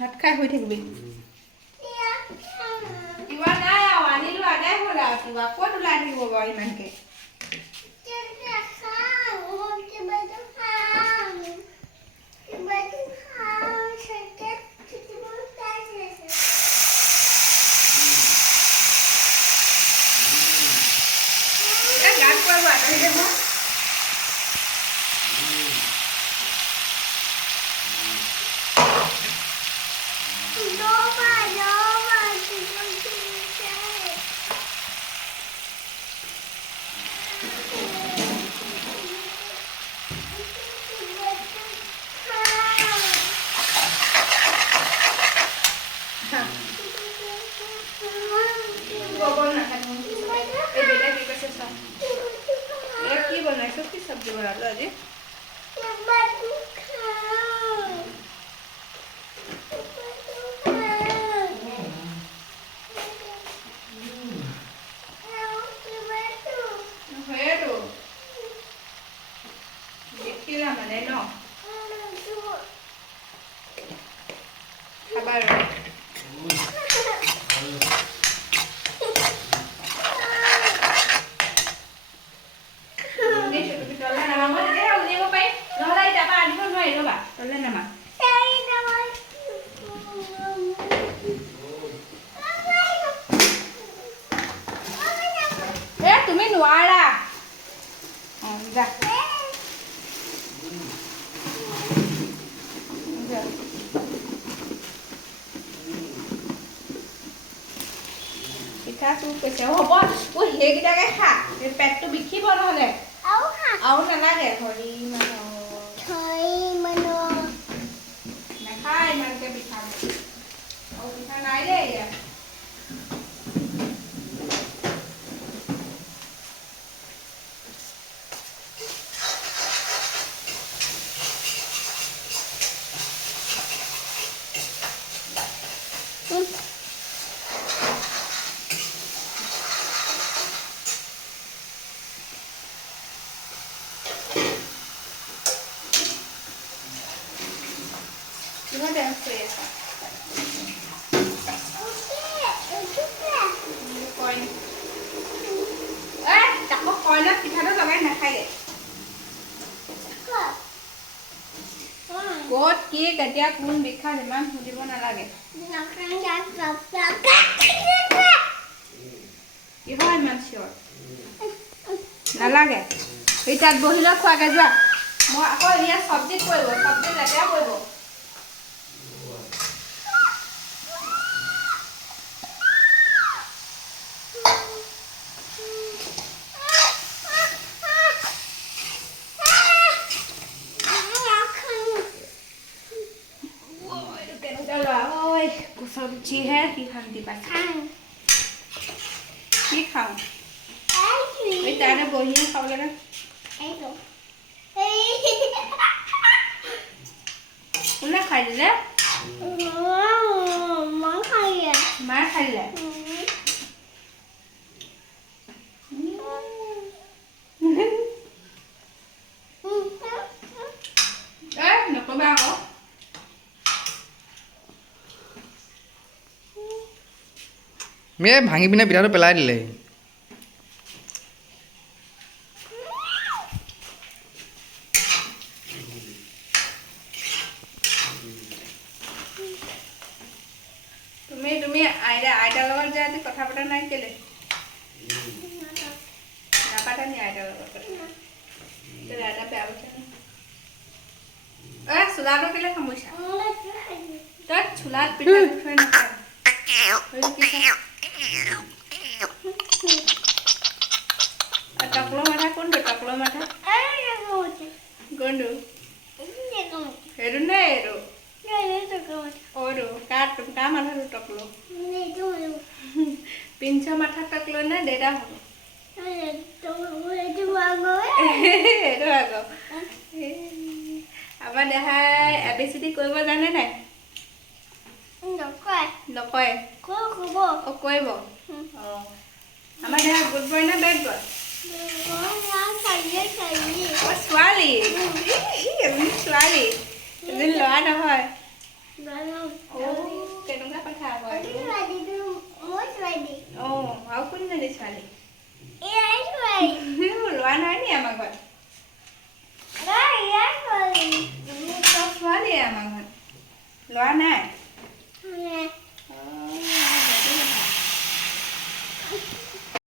ভাত খাই শুই থাকিবি কিবা নাই আৰু আনিলো আদাই হ'ল আৰু কিবা ক'ত ওলাই থাকিব বাৰু ইমানকে গাত কৰিব আঁতৰি যাব सब्जी बना लो अजी मैंने नो खबर तुम्हें नुआरा जा পিঠা চুপ কৈছে হ'ব ও হেগিটাকে খা পেটটো বিখিব নহলে আৰু নালাগে হৰি মানো নাখাই ইমানকে পিঠা আৰু পিঠা নাই দেই ইয়াত Cuma ada fresa. Koin. Tak mau koin lah kita tu lagi nak kaya. God ki kerja kun bikha memang mudi pun nak lagi. Ibu memang sure. Nak lagi. Kita bohilah kuah kerja. Mau aku lihat subjek kau ibu, subjek ada apa ibu? सब्जी है कि खाती पास की खाऊं ये तारे बोही खाओ लेना उन्हें खाई ले मार खाई ले नको बागो मैं भांगी पिना पिठा तो पेलाई दिले तुम्हें आइडा लगर जाए तो कथा पता नहीं केले ना पता नहीं आइडा लगर तो आइडा पे आवश्य नहीं सुलादो केले खमुशा तो सुलाद पिठा खै ना टकलो माथा कौन दो टकलो माथा कौन दो हेरु ना हेरु ओरो का माथा दो टकलो पिंचा माथा टकलो ना डेरा हो हेरु आगो आबा देहाय एबीसीडी कइब जाने ना नकय कइब আমাৰ দেহা গুড বয় না বেড বয় ছোৱালী ছোৱালী এদিন ল'ৰা নহয় কেনেকুৱা কথা আকৌ আৰু কোনজনী ছোৱালী লোৱা নাই নি আমাৰ ঘৰত চব ছোৱালীয়ে আমাৰ ঘৰত লোৱা নাই